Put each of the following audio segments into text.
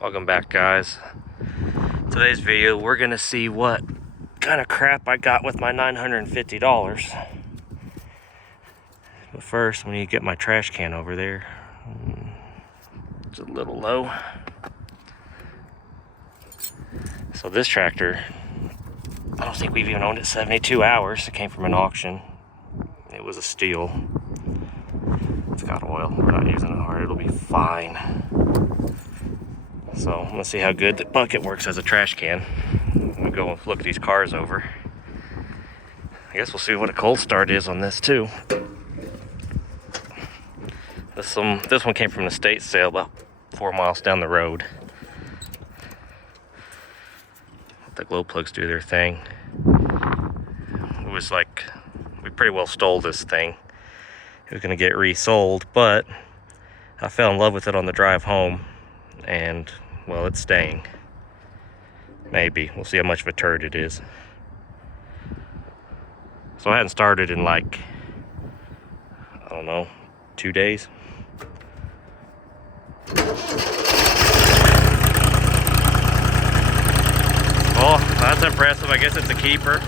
Welcome back, guys. Today's video, we're gonna see what kind of crap I got with my $950. But first, we need to get my trash can over there. It's a little low. So this tractor, I don't think we've even owned it 72 hours. It came from an auction. It was a steal. It's got oil. We're not using it hard. It'll be fine. So let's see how good the bucket works as a trash can. We'll go and look these cars over. I guess we'll see what a cold start is on this too. This one came from an estate sale about 4 miles down the road. Let the glow plugs do their thing. It was like, we pretty well stole this thing. It was gonna get resold, but I fell in love with it on the drive home, and well, it's staying. Maybe. We'll see how much of a turd it is. So I hadn't started in like, I don't know, 2 days. Oh, that's impressive. I guess it's a keeper.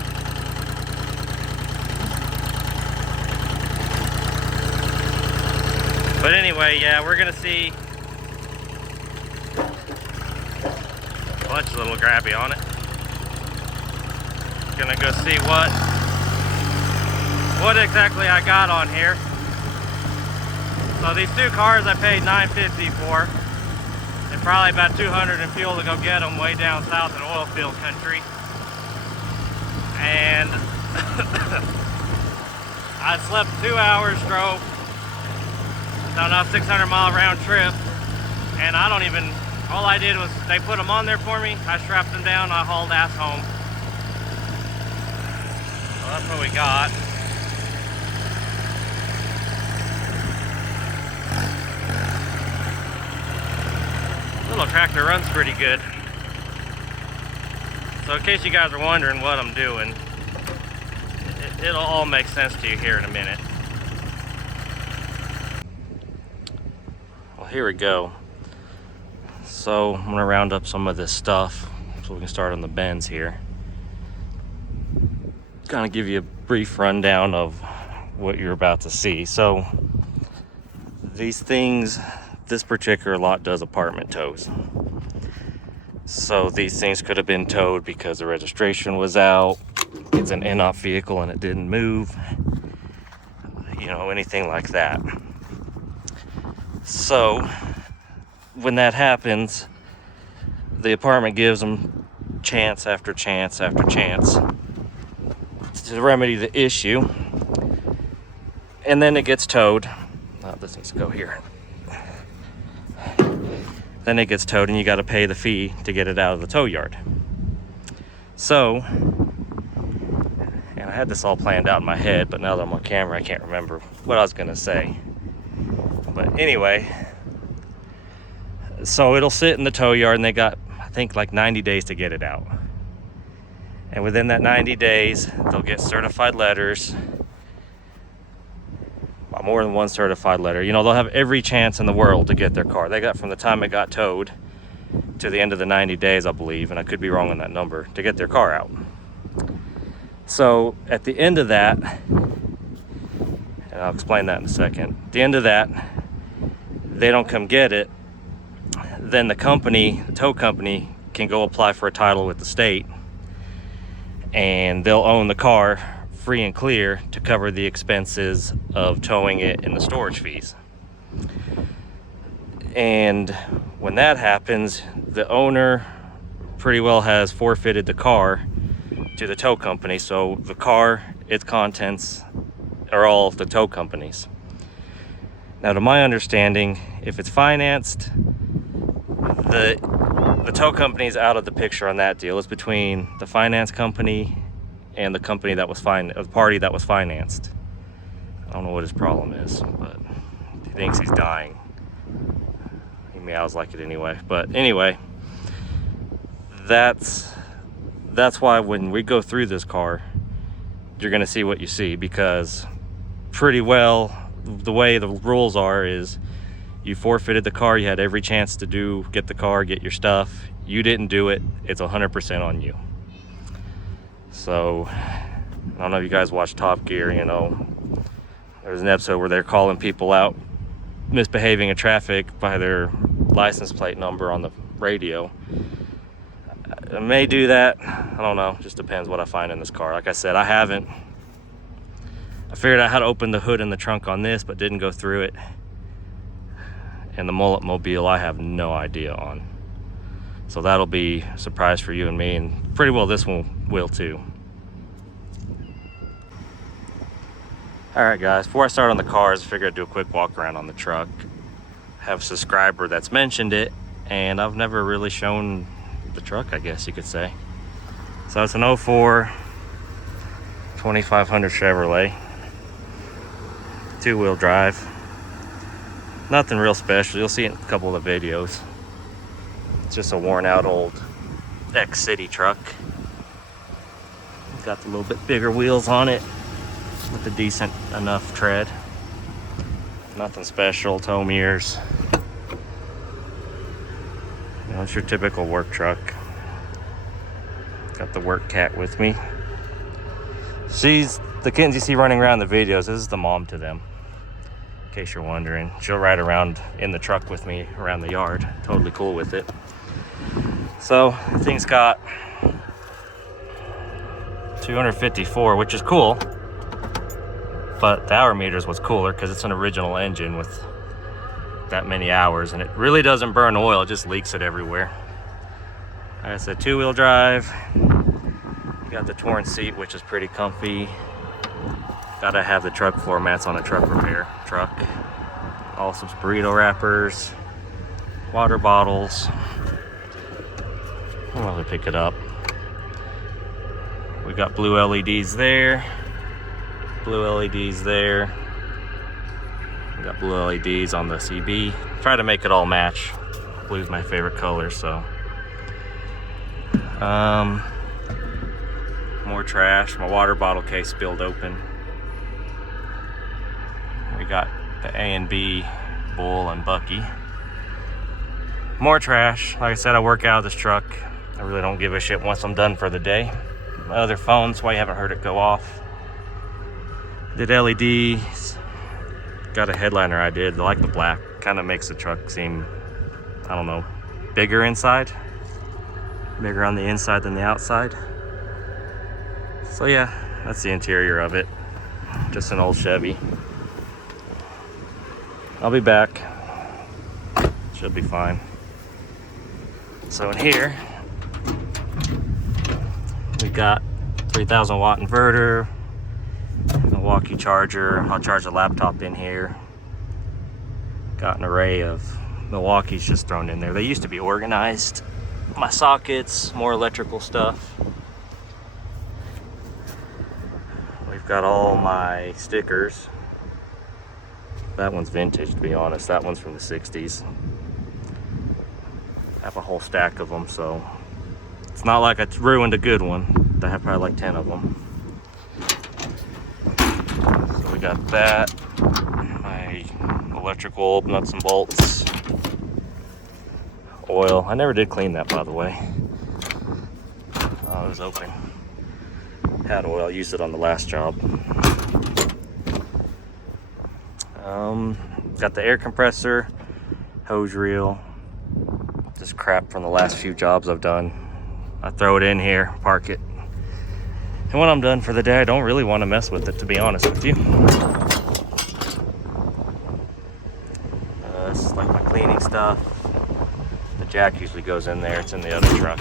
But anyway, yeah, we're gonna see. Clutch is a little grabby on it. Gonna go see what exactly I got on here. So these two cars I paid $950 for, and probably about $200 in fuel to go get them way down south in oil field country. And I slept 2 hours, drove about a 600-mile round trip, and all I did was they put them on there for me, I strapped them down, I hauled ass home. So that's what we got. Little tractor runs pretty good. So in case you guys are wondering what I'm doing, it'll all make sense to you here in a minute. Well, here we go. So I'm gonna round up some of this stuff so we can start on the bends here. Kind of give you a brief rundown of what you're about to see. So these things, this particular lot does apartment tows. So these things could have been towed because the registration was out. It's an in-off vehicle and it didn't move. You know, anything like that. So when that happens, the apartment gives them chance after chance after chance to remedy the issue, and then it gets towed. Oh, this needs to go here. Then it gets towed and you got to pay the fee to get it out of the tow yard. So, and I had this all planned out in my head, but now that I'm on camera I can't remember what I was gonna say. But anyway, so it'll sit in the tow yard and they got, I think, like 90 days to get it out. And within that 90 days, they'll get certified letters. Well, more than one certified letter. You know, they'll have every chance in the world to get their car. They got from the time it got towed to the end of the 90 days, I believe, and I could be wrong on that number, to get their car out. So at the end of that, and I'll explain that in a second. At the end of that, they don't come get it, then the company, the tow company, can go apply for a title with the state, and they'll own the car free and clear to cover the expenses of towing it and the storage fees. And when that happens, the owner pretty well has forfeited the car to the tow company. So the car, its contents, are all of the tow companies. Now, to my understanding, if it's financed, the tow company is out of the picture on that deal. It's between the finance company and the company that was the party that was financed. I don't know what his problem is, but he thinks he's dying. He meows like it anyway. But anyway, that's why when we go through this car, you're gonna see what you see, because pretty well the way the rules are is You forfeited the car. You had every chance to get the car, get your stuff. You didn't do it. It's 100% on you. So I don't know if you guys watch Top Gear, you know, there's an episode where they're calling people out misbehaving in traffic by their license plate number on the radio. I may do that. I don't know. Just depends what I find in this car. Like I said, I figured out how to open the hood and the trunk on this, but didn't go through it. And the Mullet Mobile, I have no idea on. So that'll be a surprise for you and me, and pretty well this one will too. All right, guys, before I start on the cars, I figured I'd do a quick walk around on the truck. I have a subscriber that's mentioned it, and I've never really shown the truck, I guess you could say. So it's an 04 2500 Chevrolet, two-wheel drive. Nothing real special. You'll see it in a couple of the videos. It's just a worn out old X-City truck. Got the little bit bigger wheels on it with a decent enough tread. Nothing special. Tow mirrors. You know, it's your typical work truck. Got the work cat with me. She's the kittens you see running around the videos. This is the mom to them, in case you're wondering. She'll ride around in the truck with me around the yard. Totally cool with it. So the thing's got 254, which is cool, but the hour meter is what's cooler because it's an original engine with that many hours, and it really doesn't burn oil. It just leaks it everywhere. Like I said, two-wheel drive. You got the torn seat, which is pretty comfy. Gotta have the truck floor mats on a truck repair truck. Also some burrito wrappers, water bottles. I'll really pick it up. We got blue LEDs there, blue LEDs there. We got blue LEDs on the CB. Try to make it all match. Blue's my favorite color, so. More trash. My water bottle case spilled open. We got the A and B, Bull and Bucky. More trash. Like I said, I work out of this truck. I really don't give a shit once I'm done for the day. My other phone's why you haven't heard it go off. Did LEDs. Got a headliner I did. I like the black. Kind of makes the truck seem, I don't know, bigger inside. Bigger on the inside than the outside. So yeah, that's the interior of it. Just an old Chevy. I'll be back. Should be fine. So in here, we got 3000 watt inverter, Milwaukee charger. I'll charge a laptop in here. Got an array of Milwaukee's just thrown in there. They used to be organized. My sockets, more electrical stuff. We've got all my stickers. That one's vintage, to be honest. That one's from the 60s. I have a whole stack of them, so it's not like I ruined a good one. I have probably like 10 of them. So we got that. My electrical nuts and bolts. Oil. I never did clean that, by the way. Oh, it was open. Had oil. Used it on the last job. Got the air compressor, hose reel, just crap from the last few jobs I've done. I throw it in here, park it, and when I'm done for the day, I don't really want to mess with it, to be honest with you. This is like my cleaning stuff. The jack usually goes in there. It's in the other truck.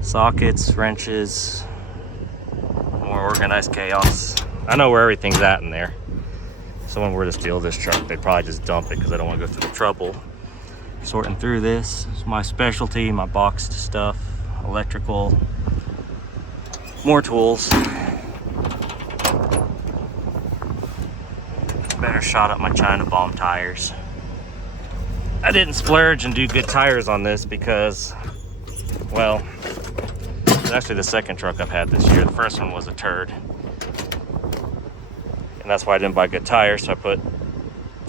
Sockets, wrenches, more organized chaos. I know where everything's at in there. If someone were to steal this truck, they'd probably just dump it because I don't want to go through the trouble sorting through this. It's my specialty, my boxed stuff, electrical, more tools. Better shot up my China Bomb tires. I didn't splurge and do good tires on this because, well, it's actually the second truck I've had this year. The first one was a turd. And that's why I didn't buy good tires, so I put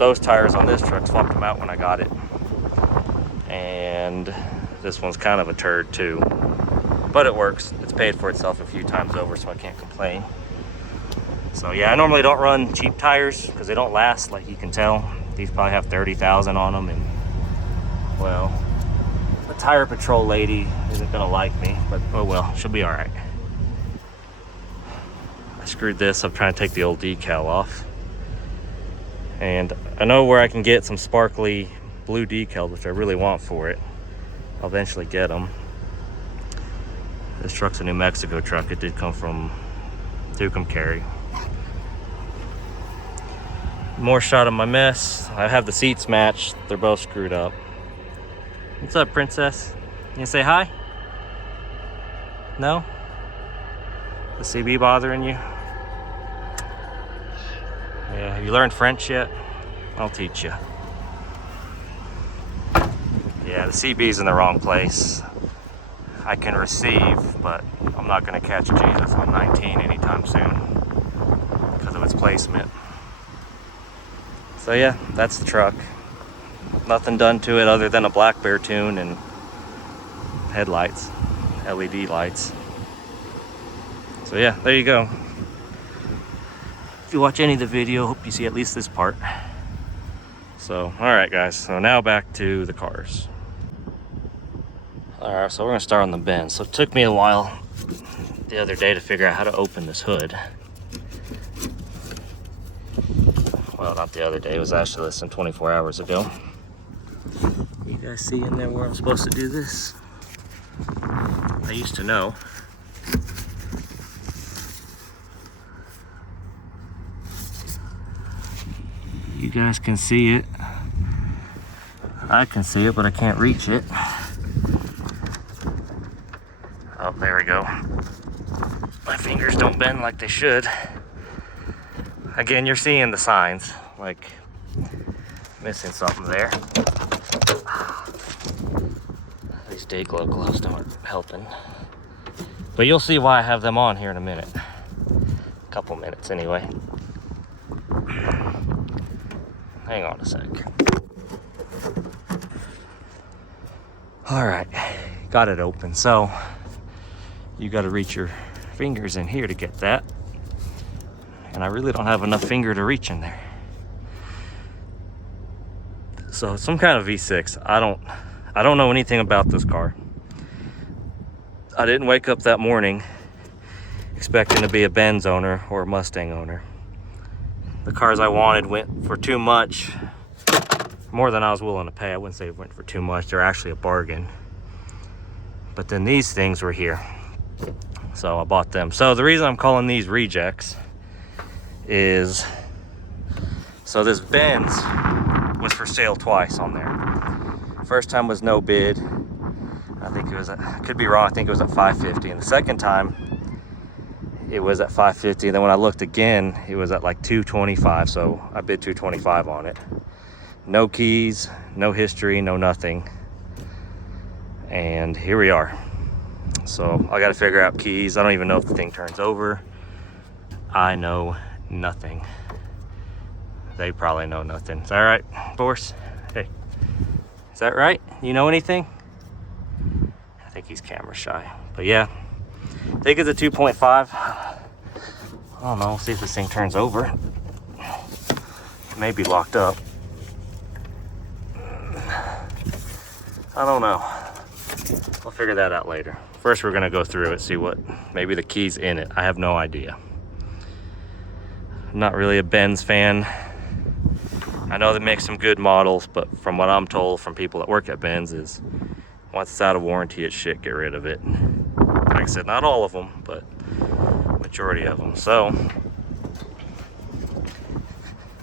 those tires on this truck, swapped them out when I got it. And this one's kind of a turd too, but it works. It's paid for itself a few times over, so I can't complain. So yeah, I normally don't run cheap tires because they don't last, like you can tell. These probably have 30,000 on them, and well, the tire patrol lady isn't gonna like me, but oh well, she'll be all right. I screwed this up trying to take the old decal off, and I know where I can get some sparkly blue decals, which I really want for it. I'll eventually get them. This truck's a New Mexico truck. It did come from Tucumcari. More shot of my mess. I have the seats matched. They're both screwed up. What's up, princess? You gonna say hi? No? The CB bothering you? Yeah, have you learned French yet? I'll teach you. Yeah, the CB's in the wrong place. I can receive, but I'm not gonna catch Jesus on 19 anytime soon because of its placement. So yeah, that's the truck. Nothing done to it other than a black bear tune and headlights, LED lights. So yeah, there you go. If you watch any of the video, hope you see at least this part. So, all right guys, so now back to the cars. All right, so we're gonna start on the Benz. So it took me a while the other day to figure out how to open this hood. Well, not the other day, it was actually less than 24 hours ago. You guys see in there where I'm supposed to do this? I used to know. You guys can see it. I can see it, but I can't reach it. Oh, there we go. My fingers don't bend like they should. Again, you're seeing the signs, like missing something there. These day glow gloves aren't helping. But you'll see why I have them on here in a minute. A couple minutes anyway. Hang on a sec. All right, got it open. So you got to reach your fingers in here to get that. And I really don't have enough finger to reach in there. So some kind of V6. I don't know anything about this car. I didn't wake up that morning expecting to be a Benz owner or a Mustang owner. The cars I wanted went for too much, more than I was willing to pay. I wouldn't say it went for too much. They're actually a bargain. But then these things were here, so I bought them. So the reason I'm calling these rejects is, so this Benz was for sale twice on there. First time was no bid. I think it was, I could be wrong, I think it was at $550. And the second time, it was at $550. And then when I looked again, it was at like $225. So I bid $225 on it. No keys, no history, no nothing. And here we are. So I got to figure out keys. I don't even know if the thing turns over. I know nothing. They probably know nothing. Is that right, Boris? Hey, is that right? You know anything? I think he's camera shy. But yeah, I think it's a 2.5. I don't know. See if this thing turns over. It may be locked up. I don't know. We'll figure that out later. First, we're gonna go through it, see what, maybe the key's in it. I have no idea. I'm not really a Benz fan. I know they make some good models, but from what I'm told from people that work at Benz is once it's out of warranty, it's shit, get rid of it. Like I said, not all of them, but majority of them. So,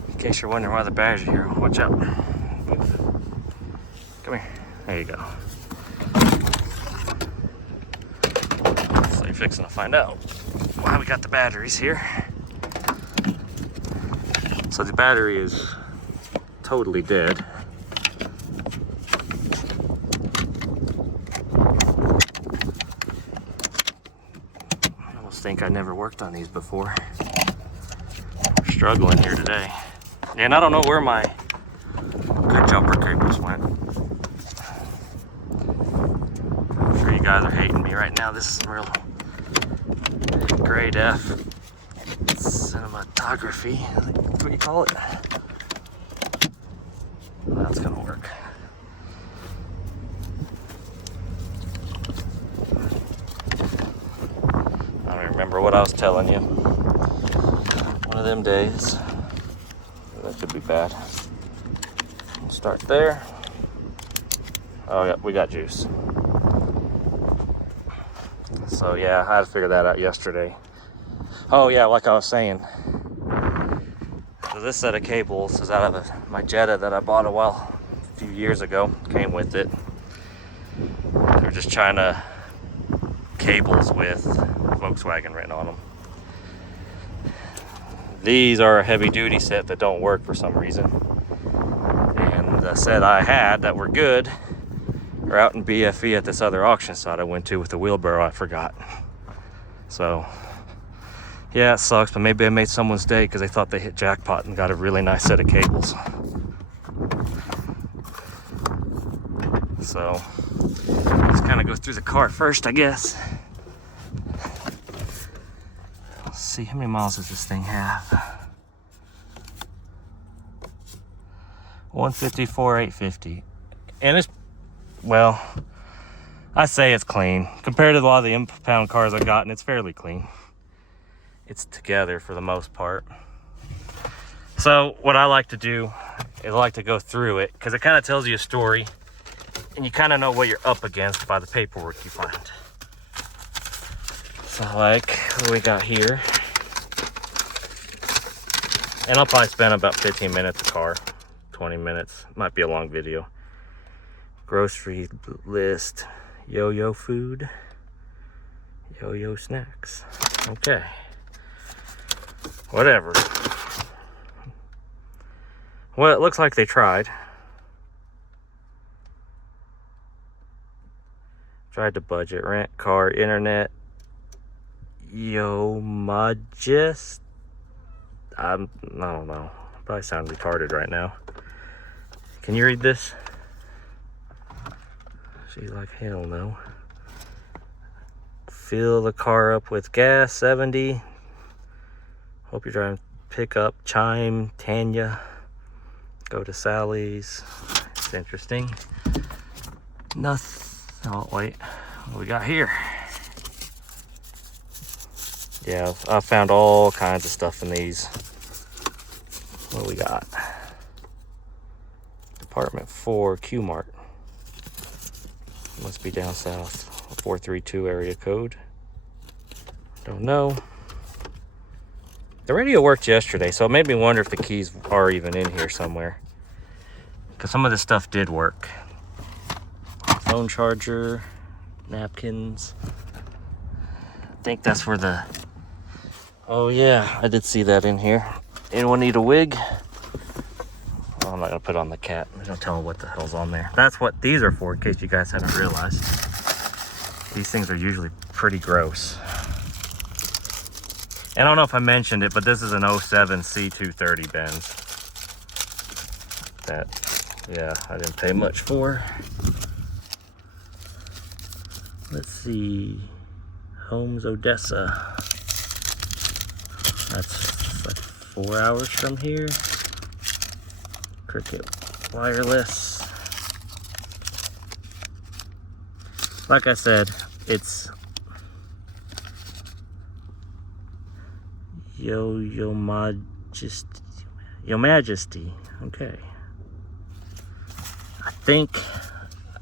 in case you're wondering why the batteries are here, watch out. Come here. There you go. So you're fixing to find out why we got the batteries here. So the battery is totally dead. I almost think I never worked on these before. We're struggling here today. And I don't know where my guys are hating me right now. This is some real grade F cinematography. That's what you call it. That's gonna work. I don't remember what I was telling you. One of them days. That could be bad. We'll start there. Oh yeah, we got juice. So yeah, I had to figure that out yesterday. Oh yeah, like I was saying. So this set of cables is out of my Jetta that I bought a few years ago. Came with it. They're just China cables with Volkswagen written on them. These are a heavy duty set that don't work for some reason. And the set I had that were good are out in BFE at this other auction site I went to with the wheelbarrow I forgot. So yeah, it sucks, but maybe I made someone's day because they thought they hit jackpot and got a really nice set of cables. So let's kind of go through the car first, I guess. Let's see, how many miles does this thing have? 154,850. And it's, well, I say it's clean. Compared to a lot of the impound cars I've gotten, it's fairly clean. It's together for the most part. So what I like to do is I like to go through it because it kind of tells you a story and you kind of know what you're up against by the paperwork you find. So like what we got here, and I'll probably spend about 15 minutes a car, 20 minutes, might be a long video. Grocery list, yo-yo food, yo-yo snacks. Okay, whatever. Well, it looks like they tried. Tried to budget, rent, car, internet. Yo, Majest. I don't know. I probably sound retarded right now. Can you read this? She's like, hell no. Fill the car up with gas, 70. Hope you're driving pickup, Chime, Tanya. Go to Sally's. It's interesting. Nothing. Oh, wait. What we got here? Yeah, I found all kinds of stuff in these. What we got? Department 4, Q-Mart. Must be down south. 432 area code. Don't know. The radio worked yesterday, so it made me wonder if the keys are even in here somewhere. Because some of this stuff did work. Phone charger, napkins. I think that's where the... Oh yeah, I did see that in here. Anyone need a wig? Oh, I'm not gonna put on the cat. I'm gonna tell them what the hell's on there. That's what these are for, in case you guys haven't realized. These things are usually pretty gross. And I don't know if I mentioned it, but this is an 07 C230 Benz. That, yeah, I didn't pay much for. Let's see, Holmes, Odessa. That's like 4 hours from here. Cricket Wireless. Like I said, it's Your Majesty. Okay. I think,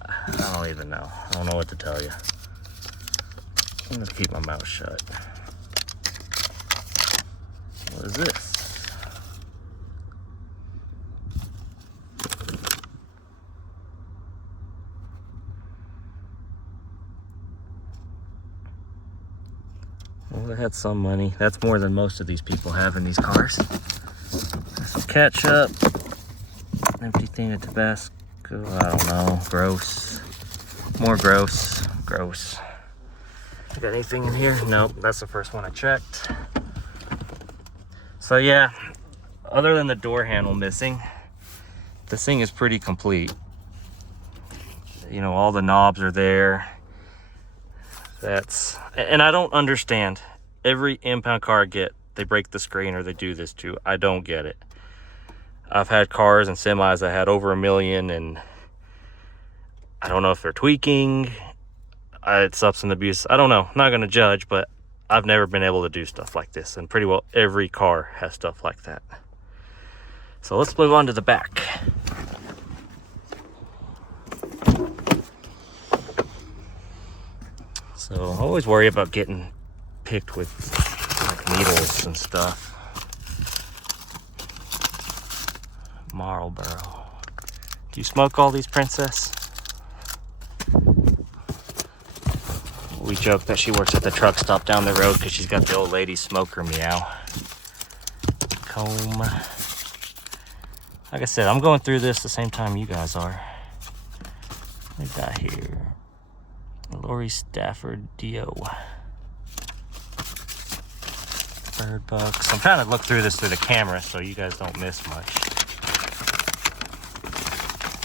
I don't even know. I don't know what to tell you. I'm gonna keep my mouth shut. What is this? Well, they had some money. That's more than most of these people have in these cars. There's some ketchup. Empty thing of Tabasco. I don't know. Gross. More gross. Gross. Got anything in here? Nope, that's the first one I checked. So yeah, other than the door handle missing, this thing is pretty complete. You know, all the knobs are there. And I don't understand. Every impound car I get, they break the screen or they do this too. I don't get it. I've had cars and semis that had over 1 million, and I don't know if they're tweaking. It's substance abuse. I don't know. I'm not going to judge, but I've never been able to do stuff like this. And pretty well every car has stuff like that. So let's move on to the back. So I always worry about getting picked with like needles and stuff. Marlboro. Do you smoke all these, Princess? We joke that she works at the truck stop down the road because she's got the old lady smoker meow. Comb. Like I said, I'm going through this the same time you guys are. What we got here? Lori Stafford Dio. Bird bucks. I'm trying to look through this through the camera so you guys don't miss much.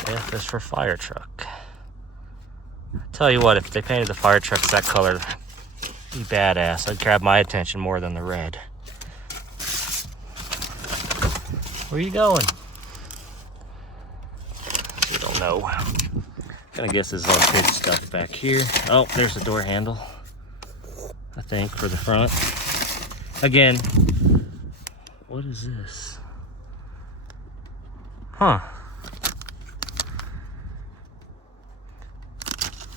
F is for fire truck. Tell you what, if they painted the fire trucks that color, it'd be badass. I'd grab my attention more than the red. Where are you going? You don't know. I'm gonna guess there's all good stuff back here. Oh, there's the door handle, I think, for the front. Again, what is this? Huh.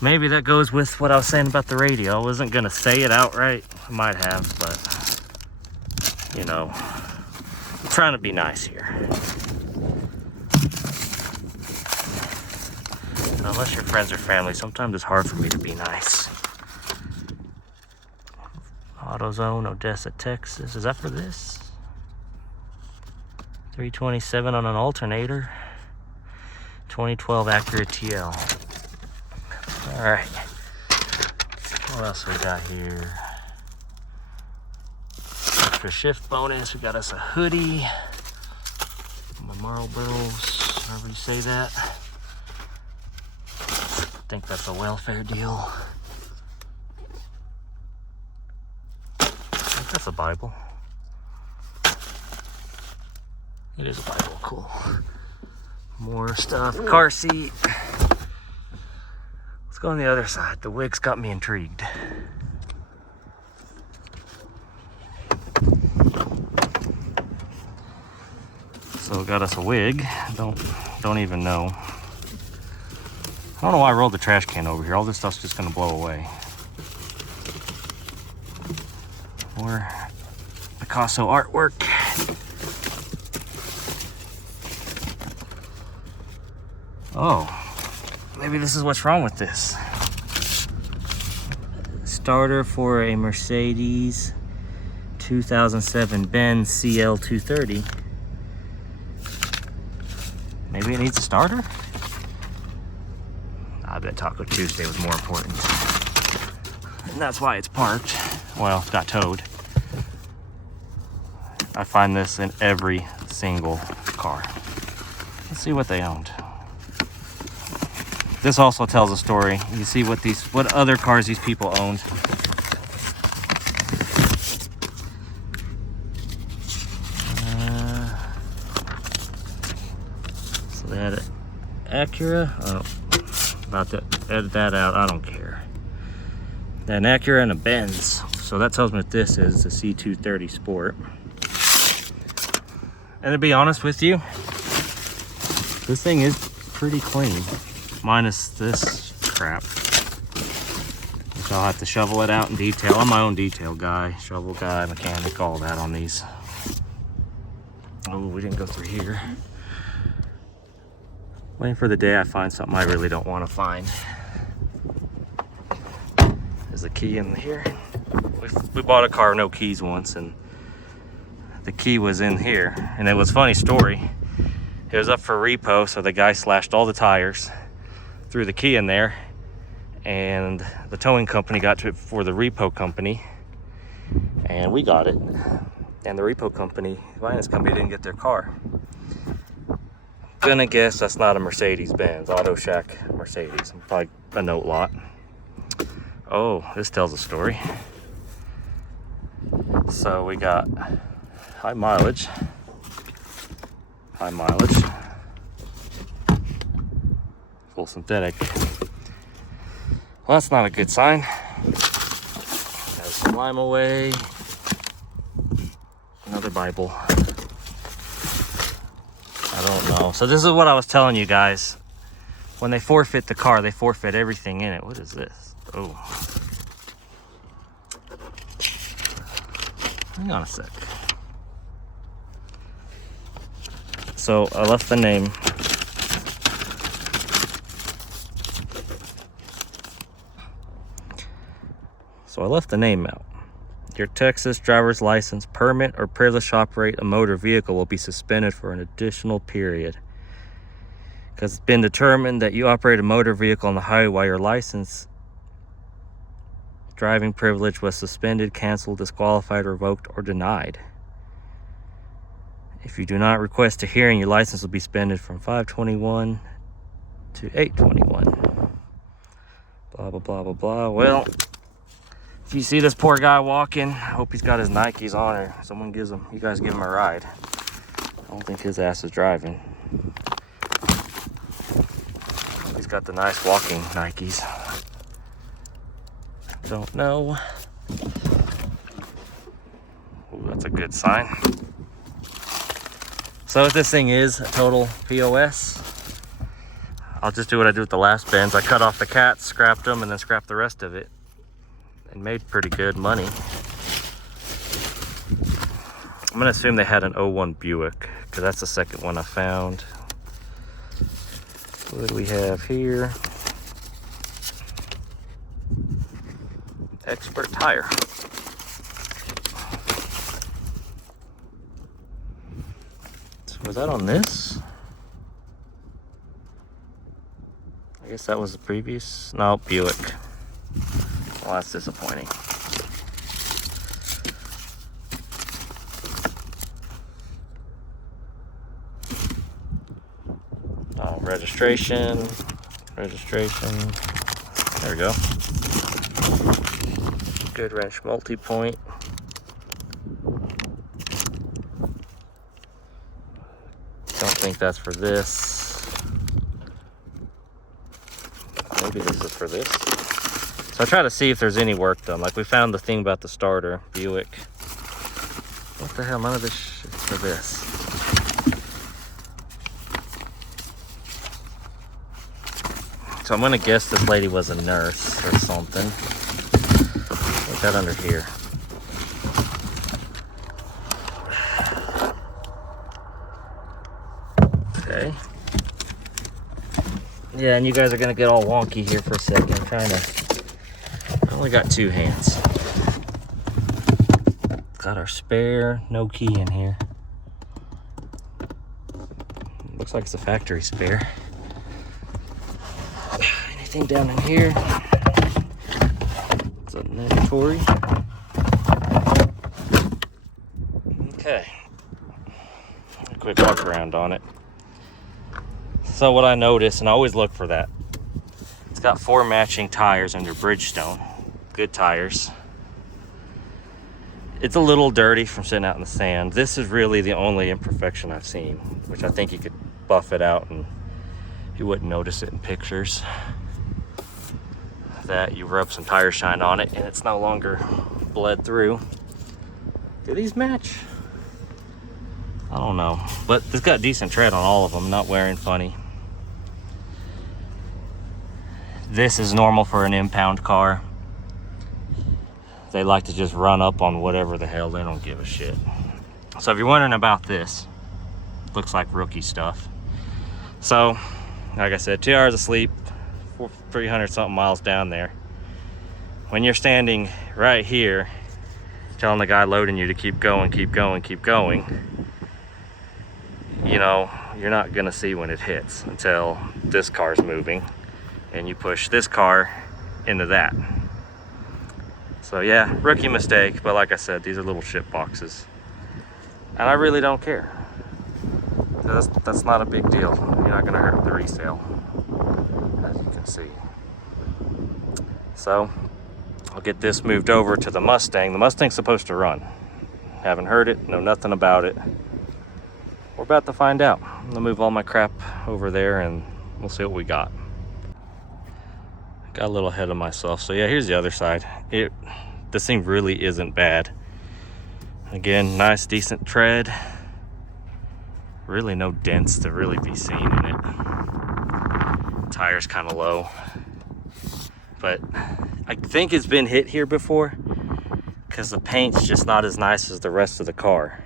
Maybe that goes with what I was saying about the radio. I wasn't gonna say it outright. I might have, but you know, I'm trying to be nice here. Unless you're friends or family, sometimes it's hard for me to be nice. AutoZone, Odessa, Texas. Is that for this? 327 on an alternator. 2012 Acura TL. All right. What else we got here? Extra shift bonus. We got us a hoodie. My Marlboros, however you say that. I think that's a welfare deal. I think that's a Bible. It is a Bible, cool. More stuff, car seat. Let's go on the other side. The wig's got me intrigued. So got us a wig. Don't even know. I don't know why I rolled the trash can over here. All this stuff's just gonna blow away. More Picasso artwork. Oh, maybe this is what's wrong with this. Starter for a Mercedes 2007 Benz CL230. Maybe it needs a starter? I bet Taco Tuesday was more important. And that's why it's parked. Well, got towed. I find this in every single car. Let's see what they owned. This also tells a story. You see what other cars these people owned. So they had an Acura. Oh, about to edit that out. I don't care. An Acura and a Benz. So that tells me what this is, the C230 Sport. And to be honest with you, this thing is pretty clean, minus this crap, which I'll have to shovel it out in detail. I'm my own detail guy, shovel guy, mechanic, all that on these. Oh, we didn't go through here. Waiting for the day I find something I really don't want to find. There's a key in here. We bought a car with no keys once, and the key was in here. And it was a funny story. It was up for repo, so the guy slashed all the tires, threw the key in there, and the towing company got to it before the repo company, and we got it. And the repo company, finance company, didn't get their car. Gonna guess that's not a Mercedes-Benz, Auto Shack Mercedes, probably a note lot. Oh, this tells a story. So we got high mileage, full synthetic. Well, that's not a good sign. There's some lime away. Another Bible. I don't know. So this is what I was telling you guys. When they forfeit the car, they forfeit everything in it. What is this? Oh. Hang on a sec. So I left the name. Out. Your Texas driver's license, permit, or privilege to operate a motor vehicle will be suspended for an additional period. Because it's been determined that you operate a motor vehicle on the highway while your license driving privilege was suspended, canceled, disqualified, revoked, or denied. If you do not request a hearing, your license will be suspended from 5/21 to 8/21. Blah, blah, blah, blah, blah. Well, if you see this poor guy walking, I hope he's got his Nikes on, or someone gives him, you guys give him a ride. I don't think his ass is driving. He's got the nice walking Nikes. Don't know. Ooh, that's a good sign. So if this thing is a total POS, I'll just do what I do with the last bins. I cut off the cats, scrapped them, and then scrapped the rest of it. And made pretty good money. I'm gonna assume they had an 01 Buick, because that's the second one I found. What do we have here? Expert tire. So was that on this? I guess that was the previous. No, Buick. Well, that's disappointing. Registration. There we go. Good wrench multi-point. Don't think that's for this. Maybe this is for this. So I try to see if there's any work done. Like we found the thing about the starter, Buick. What the hell, none of this shit's for this. So I'm gonna guess this lady was a nurse or something. What's that under here? Okay. Yeah, and you guys are gonna get all wonky here for a second. I'm trying to. I only got two hands. Got our spare, no key in here. Looks like it's a factory spare. Anything down in here? It's a mandatory. Okay. A quick walk around on it. So what I noticed, and I always look for that, it's got 4 matching tires under Bridgestone. Good tires. It's a little dirty from sitting out in the sand. This is really the only imperfection I've seen, which I think you could buff it out and you wouldn't notice it in pictures. That you rub some tire shine on it and it's no longer bled through. Do these match? I don't know, but it's got decent tread on all of them, not wearing funny. This is normal for an impound car. They like to just run up on whatever the hell, they don't give a shit. So if you're wondering about this, looks like rookie stuff. So, like I said, 2 hours of sleep, 300 something miles down there. When you're standing right here, telling the guy loading you to keep going, you know, you're not gonna see when it hits until this car's moving and you push this car into that. So yeah, rookie mistake, but like I said, these are little shit boxes. And I really don't care. That's not a big deal. You're not gonna hurt the resale, as you can see. So, I'll get this moved over to the Mustang. The Mustang's supposed to run. Haven't heard it, know nothing about it. We're about to find out. I'm gonna move all my crap over there and we'll see what we got. Got a little ahead of myself. So yeah, here's the other side. This thing really isn't bad. Again, nice, decent tread. Really no dents to really be seen in it. Tire's kind of low. But I think it's been hit here before because the paint's just not as nice as the rest of the car.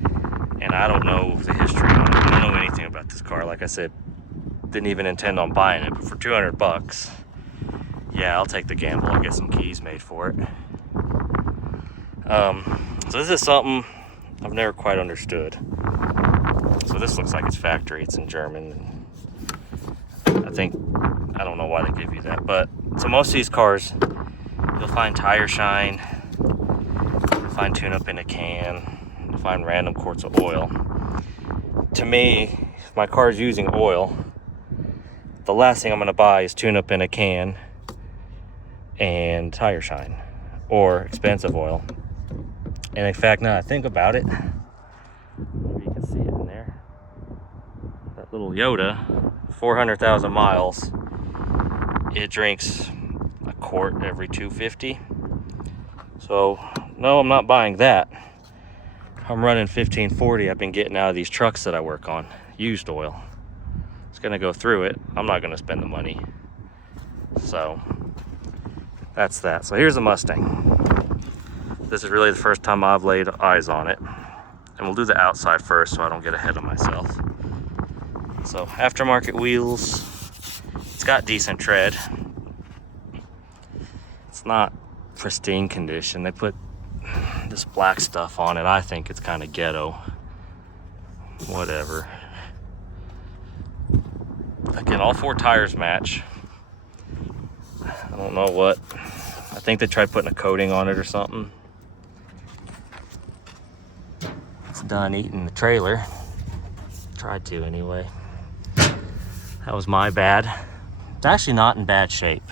And I don't know the history on it. I don't know anything about this car. Like I said, didn't even intend on buying it, but for 200 bucks, yeah, I'll take the gamble. I'll get some keys made for it. So this is something I've never quite understood. So this looks like it's factory. It's in German. I don't know why they give you that, but so most of these cars, you'll find tire shine, you'll find tune-up in a can, you'll find random quarts of oil. To me, if my car is using oil, the last thing I'm going to buy is tune-up in a can and tire shine or expensive oil. And in fact, now I think about it, maybe you can see it in there. That little Yoda, 400,000 miles, it drinks a quart every 250. So no, I'm not buying that. I'm running 1540. I've been getting out of these trucks that I work on, used oil. It's gonna go through it. I'm not gonna spend the money. So that's that. So here's the Mustang. This is really the first time I've laid eyes on it. And we'll do the outside first so I don't get ahead of myself. So aftermarket wheels. It's got decent tread. It's not pristine condition. They put this black stuff on it. I think it's kind of ghetto. Whatever. Again, all four tires match. I don't know what. I think they tried putting a coating on it or something. It's done eating the trailer. Tried to anyway. That was my bad. It's actually not in bad shape,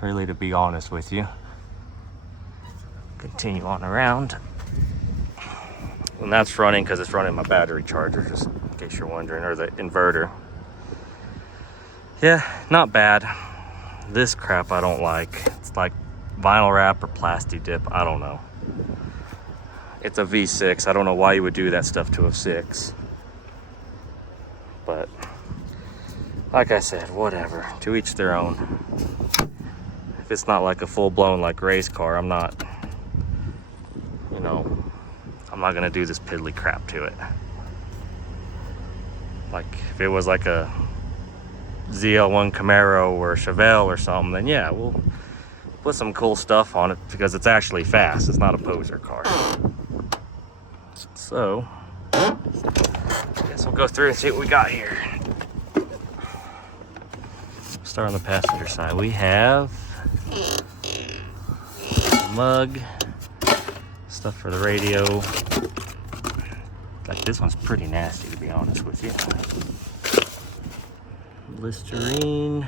really, to be honest with you. Continue on around. And that's running because it's running my battery charger, just in case you're wondering, or the inverter. Yeah, not bad. This crap I don't like. It's like vinyl wrap or plastic dip, I don't know. It's a V6. I don't know why you would do that stuff to a 6. But like I said, whatever, to each their own. If it's not like a full-blown like race car, I'm not, you know, I'm not gonna do this piddly crap to it. Like if it was like a ZL1 Camaro or a Chevelle or something, then yeah, we'll put some cool stuff on it because it's actually fast. It's not a poser car. So I guess we'll go through and see what we got here. Start on the passenger side. We have a mug, stuff for the radio. Like this one's pretty nasty, to be honest with you. Listerine.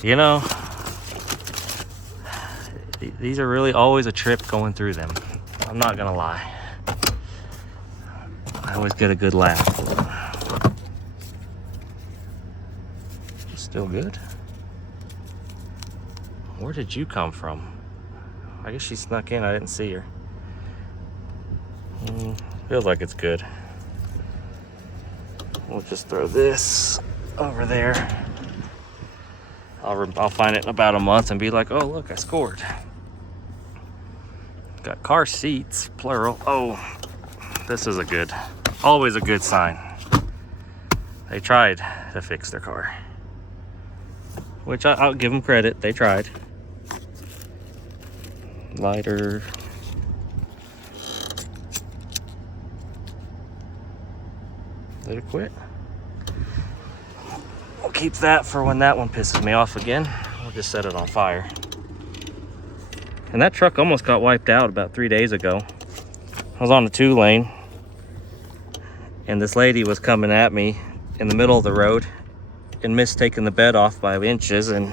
You know, these are really always a trip going through them. I'm not gonna lie. I always get a good laugh. Still good? Where did you come from? I guess she snuck in, I didn't see her. Feels like it's good. We'll just throw this over there. I'll find it in about a month and be like, oh look, I scored. Got car seats, plural. Oh, this is always a good sign. They tried to fix their car. Which I'll give them credit, they tried. Lighter. Did it quit? We'll keep that for when that one pisses me off again. We'll just set it on fire. And that truck almost got wiped out about 3 days ago. I was on the 2-lane. and this lady was coming at me in the middle of the road and missed taking the bed off by inches. And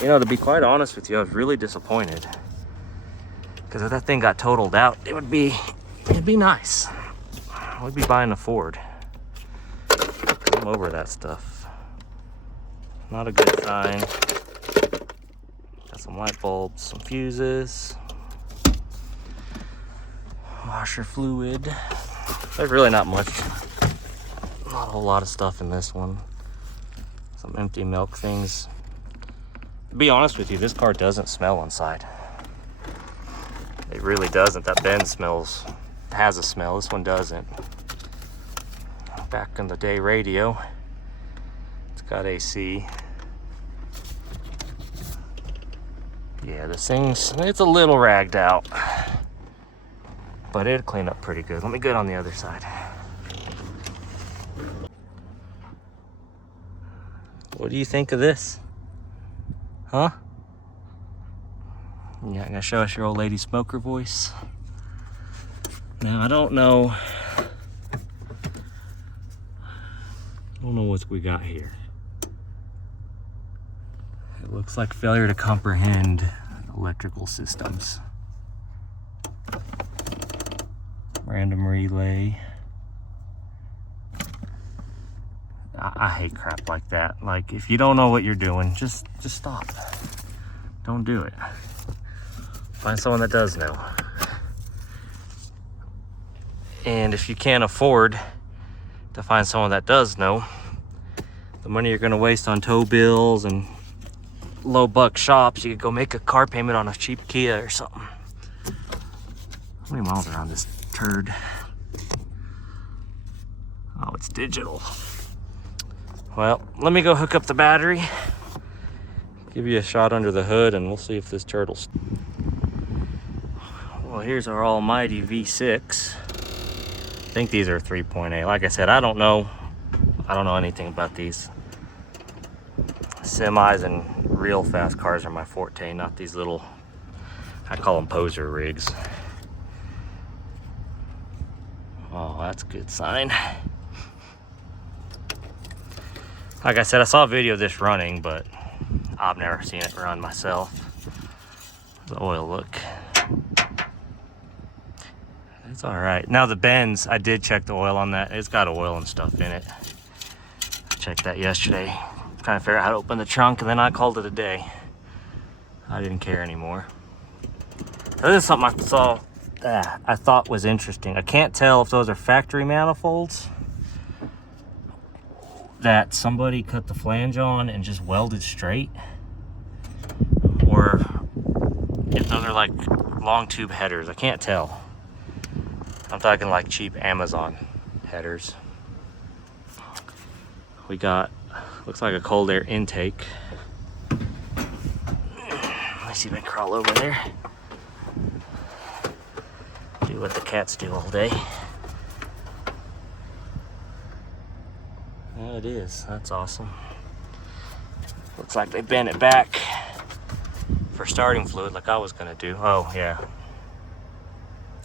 you know, to be quite honest with you, I was really disappointed, because if that thing got totaled out, it'd be nice. We'd be buying a Ford. I'm over that stuff. Not a good sign. Got some light bulbs, some fuses, washer fluid. There's really not much, not a whole lot of stuff in this one. Some empty milk things. To be honest with you, this car doesn't smell inside. It really doesn't. That Benz has a smell. This one doesn't. Back in the day radio. It's got AC. Yeah, this thing's, it's a little ragged out, but it'll clean up pretty good. Let me get on the other side. What do you think of this? Huh? Yeah, I'm gonna show us your old lady smoker voice. Now, I don't know what we got here. It looks like failure to comprehend electrical systems. Random relay. I hate crap like that. Like, if you don't know what you're doing, just stop. Don't do it. Find someone that does know. And if you can't afford to find someone that does know, the money you're gonna waste on tow bills and low buck shops, you could go make a car payment on a cheap Kia or something. How many miles are on this turd? Oh, it's digital. Well, let me go hook up the battery, give you a shot under the hood, and we'll see if this turtle's... Well, here's our almighty V6. I think these are 3.8. Like I said, I don't know anything about these. Semis and real fast cars are my forte, not these little, I call them poser rigs. Oh, that's a good sign. Like I said, I saw a video of this running, but I've never seen it run myself. The oil look. It's all right. Now the Benz, I did check the oil on that. It's got oil and stuff in it. I checked that yesterday. Trying to figure out how to open the trunk, and then I called it a day. I didn't care anymore. This is something I thought was interesting. I can't tell if those are factory manifolds that somebody cut the flange on and just welded straight, or if those are like long tube headers. I can't tell. I'm talking like cheap Amazon headers. We got, looks like a cold air intake. Let's see if I can crawl over there. Do what the cats do all day. Yeah, it is. That's awesome. Looks like they bent it back for starting fluid like I was gonna do. Oh, yeah.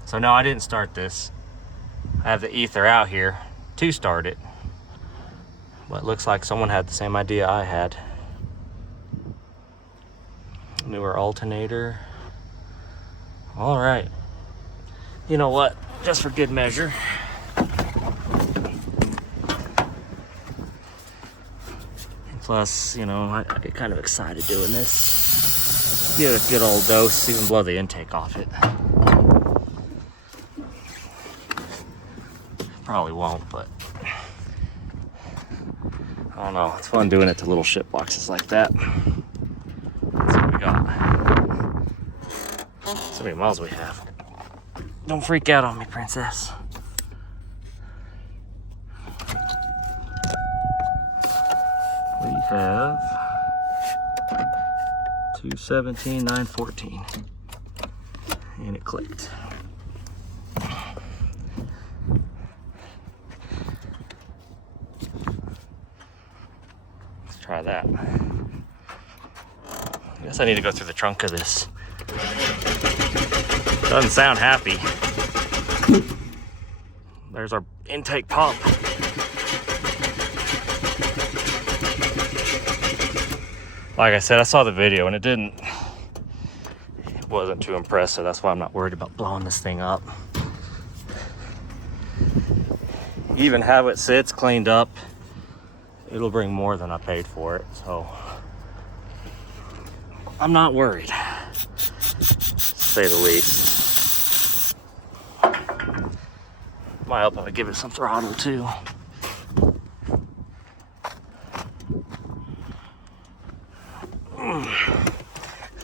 So no, I didn't start this. I have the ether out here to start it. But it looks like someone had the same idea I had. Newer alternator. All right. You know what? Just for good measure. Plus, you know, I get kind of excited doing this. Get a good old dose, even blow the intake off it. Probably won't, but I don't know. It's fun doing it to little ship boxes like that. Let's see what we got. So many miles we have. Don't freak out on me, princess. We have 217, 914. And it clicked. Let's try that. I guess I need to go through the trunk of this. Doesn't sound happy. There's our intake pump. Like I said, I saw the video and it wasn't too impressive. That's why I'm not worried about blowing this thing up. Even how it sits cleaned up, it'll bring more than I paid for it. So I'm not worried, to say the least. Might help if I give it some throttle too.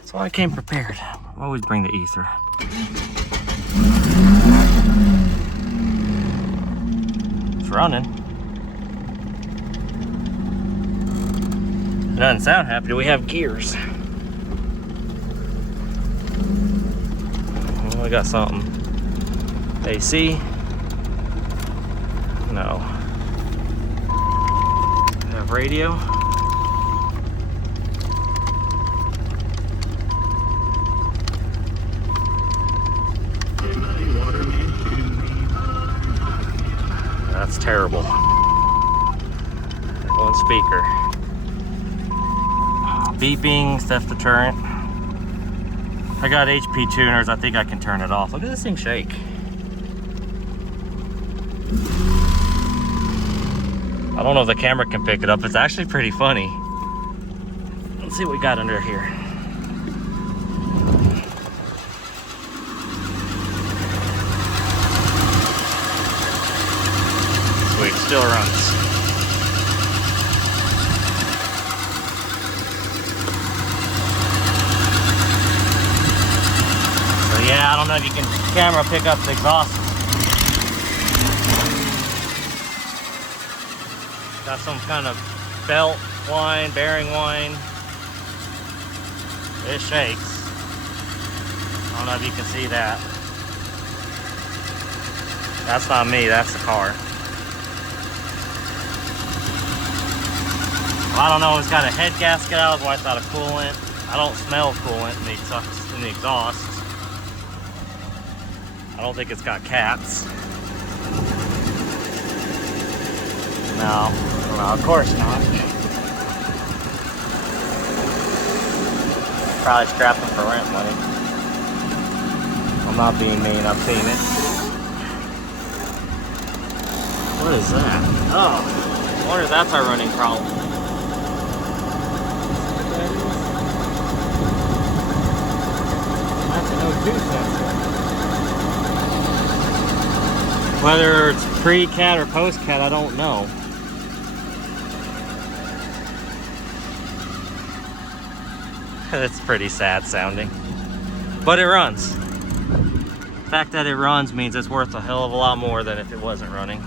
So I came prepared. I always bring the ether. It's running. It doesn't sound happy. Do we have gears? Oh, we got something. AC? No. We have radio? That's terrible. One speaker. Beeping, theft deterrent. I got HP tuners. I think I can turn it off. Look at this thing shake. I don't know if the camera can pick it up. It's actually pretty funny. Let's see what we got under here. Sweet, still runs. So yeah, I don't know if you can camera pick up the exhaust. Got some kind of belt whine, bearing whine. It shakes. I don't know if you can see that. That's not me, that's the car. Well, I don't know, it's got a head gasket out, that's why I thought of coolant. I don't smell coolant in the exhaust. I don't think it's got cats. No, of course not. Probably scrap them for rent money. I'm not being mean, I've seen it. What is that? Oh, I wonder if that's our running problem. That's an O2 sensor. Whether it's pre-cat or post-cat, I don't know. That's pretty sad sounding. But it runs. The fact that it runs means it's worth a hell of a lot more than if it wasn't running.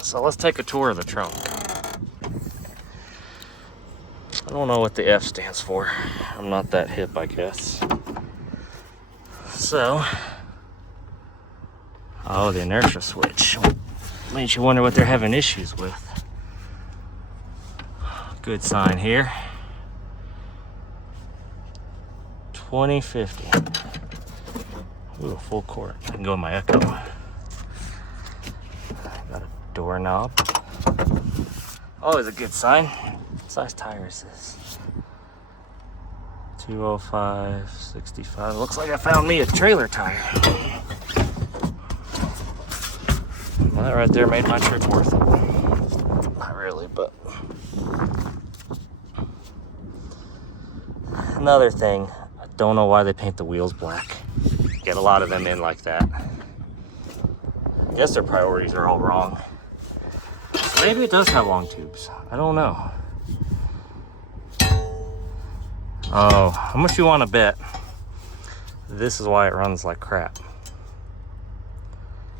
So let's take a tour of the trunk. I don't know what the F stands for. I'm not that hip, I guess. So, oh, the inertia switch. Makes you wonder what they're having issues with. Good sign here. 2050. Ooh, full court. I can go in my Echo. Got a doorknob. Always a good sign. What size tire is this? 205, 65. Looks like I found me a trailer tire. Well, that right there made my trip worth it. Not really, but. Another thing, I don't know why they paint the wheels black. Get a lot of them in like that. I guess their priorities are all wrong. So maybe it does have long tubes. I don't know. Oh, how much you want to bet? This is why it runs like crap.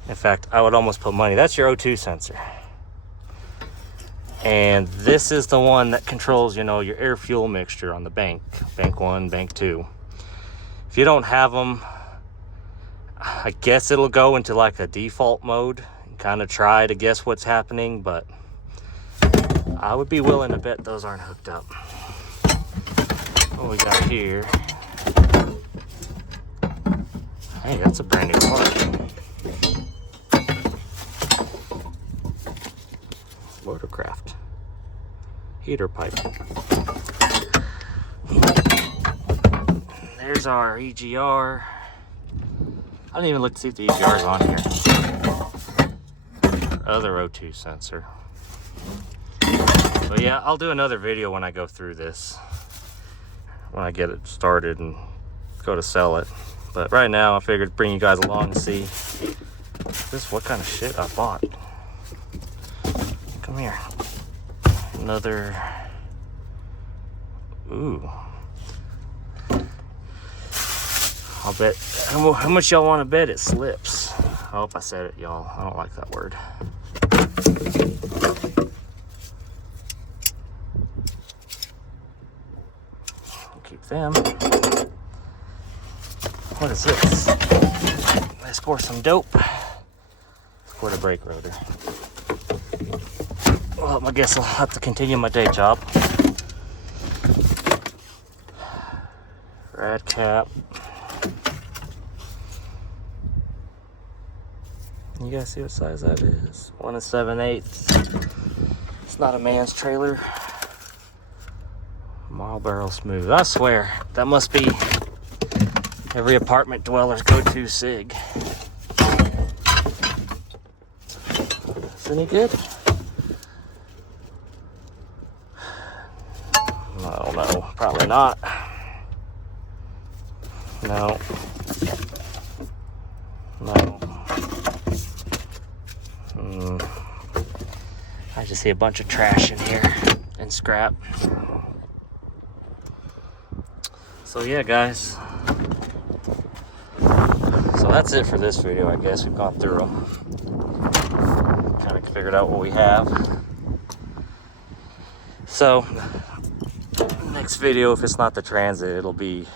In fact, I would almost put money. That's your O2 sensor. And this is the one that controls, you know, your air fuel mixture on the bank. Bank 1, bank 2. If you don't have them, I guess it'll go into like a default mode and kind of try to guess what's happening, but I would be willing to bet those aren't hooked up. What we got here? Hey, that's a brand new part. Watercraft. Heater pipe. There's our EGR. I didn't even look to see if the EGR is on here. Other O2 sensor. But yeah, I'll do another video when I go through this. When I get it started and go to sell it. But right now I figured bring you guys along and see what kind of shit I bought. Come here. Another. Ooh. I'll bet. How much y'all want to bet it slips? I hope I said it, y'all. I don't like that word. I'll keep them. What is this? Let's pour some dope. Let's pour the brake rotor. Well, I guess I'll have to continue my day job. Rad cap. You guys see what size that is? 1 7/8. It's not a man's trailer. Mile barrel smooth. I swear, that must be every apartment dweller's go-to SIG. Is any good? I don't know. Probably not. No. No. I just see a bunch of trash in here and scrap. So yeah, guys. So that's it for this video, I guess. We've gone through them. Kind of figured out what we have. So, next video, if it's not the Transit, it'll be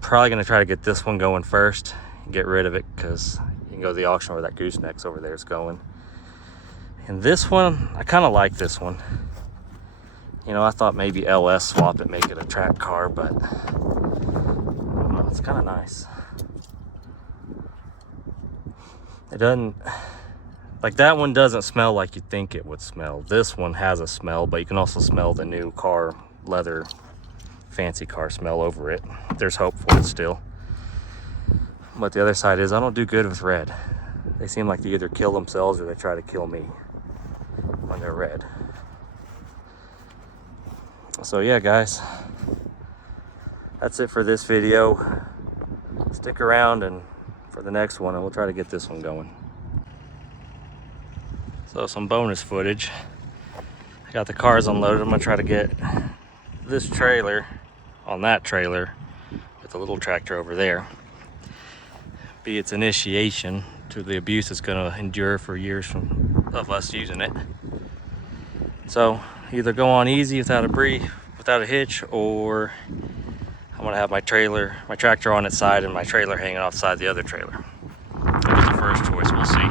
probably going to try to get this one going first. Get rid of it, because you can go to the auction where that gooseneck's over there is going. And this one, I kind of like this one. You know, I thought maybe LS swap it, make it a track car, but I don't know, it's kind of nice. It doesn't, like that one doesn't smell like you think it would smell. This one has a smell, but you can also smell the new car leather, fancy car smell over it. There's hope for it still. But the other side is I don't do good with red. They seem like they either kill themselves or they try to kill me when they're red. So yeah, guys, that's it for this video. Stick around and for the next one, and we'll try to get this one going. So some bonus footage. I got the cars unloaded. I'm gonna try to get this trailer on that trailer with the little tractor over there. Be its initiation to the abuse it's gonna endure for years of us using it. So either go on easy without a hitch, or I'm gonna have my tractor on its side and my trailer hanging off the side of the other trailer. That was the first choice, we'll see.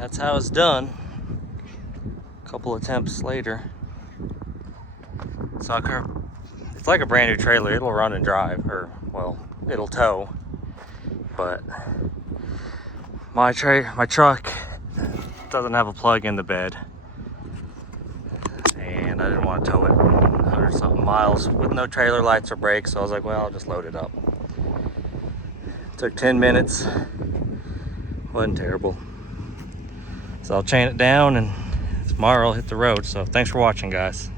that's how it's done. A couple attempts later. So it's like a brand new trailer. It'll run and drive, or well, it'll tow. But my truck doesn't have a plug in the bed, and I didn't want to tow it 100 something miles with no trailer lights or brakes. So I was like, well, I'll just load it up. Took 10 minutes. Wasn't terrible. So I'll chain it down, and tomorrow I'll hit the road. So thanks for watching, guys.